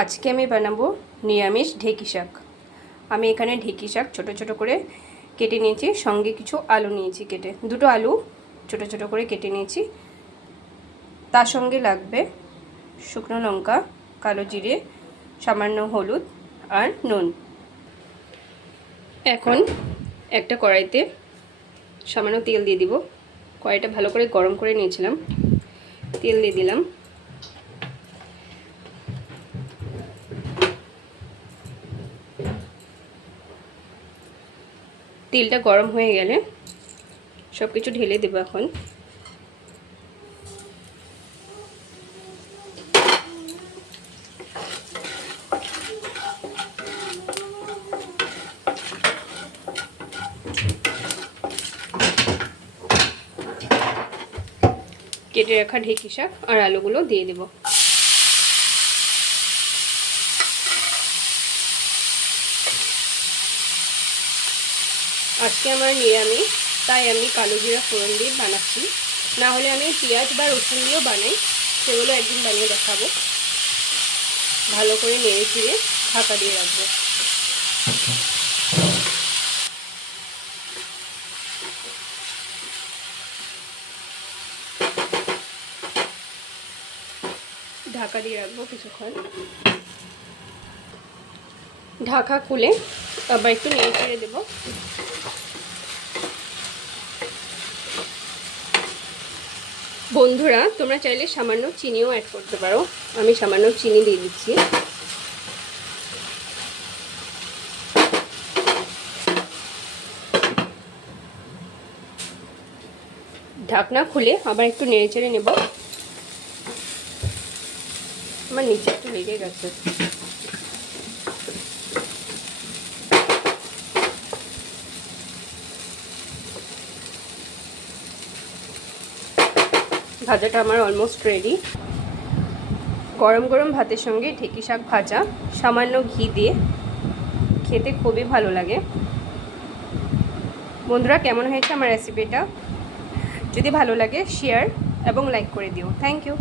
আজকে আমি বানাবো নিরামিষ ঢেঁকি শাক। আমি এখানে ঢেঁকি শাক ছোট ছোট করে কেটে নিয়েছি, সঙ্গে কিছু আলু নিয়েছি কেটে, দুটো আলু ছোট ছোট করে কেটে নিয়েছি। তার সঙ্গে লাগবে শুকনো লঙ্কা, কালো জিরে, সামান্য হলুদ আর নুন। এখন একটা কড়াইতে সামান্য তেল দিয়ে দিব। কড়াইটা ভালো করে গরম করে নিয়েছিলাম, তেল দিয়ে দিলাম। তেলটা গরম হয়ে গেলে সব কিছু ঢেলে দেবো। এখন কেটে রাখা ঢেঁকি শাক আর আলুগুলো দিয়ে দেব। আজকে আমার নিরামিষ, তাই আমি কালো জিরা ফোড়ন দিয়ে বানাচ্ছি। না হলে আমি পেঁয়াজ বা রসুন দিয়েও বানাই, সেগুলো একদিন বানিয়ে দেখাবো। ভালো করে নেড়ে চিড়ে ঢাকা দিয়ে রাখবো। ঢাকা দিয়ে রাখবো কিছুক্ষণ। ঢাকা খুলে আবার একটু নেড়ে চেড়ে দেবো। বন্ধুরা, তোমরা চাইলে সামান্য চিনিও অ্যাড করতে পারো। আমি সামান্য চিনি দিয়ে দিচ্ছি। ঢাকনা খুলে আবার একটু নেড়ে চেড়ে নেব। আমার নিচে একটু লেগে গেছে। ভাজাটা আমার অলমোস্ট রেডি। গরম গরম ভাতের সঙ্গে ঢেঁকি শাক ভাজা সামান্য ঘি দিয়ে খেতে খুবই ভালো লাগে। বন্ধুরা, কেমন হয়েছে আমার রেসিপিটা? যদি ভালো লাগে শেয়ার এবং লাইক করে দিও। Thank you.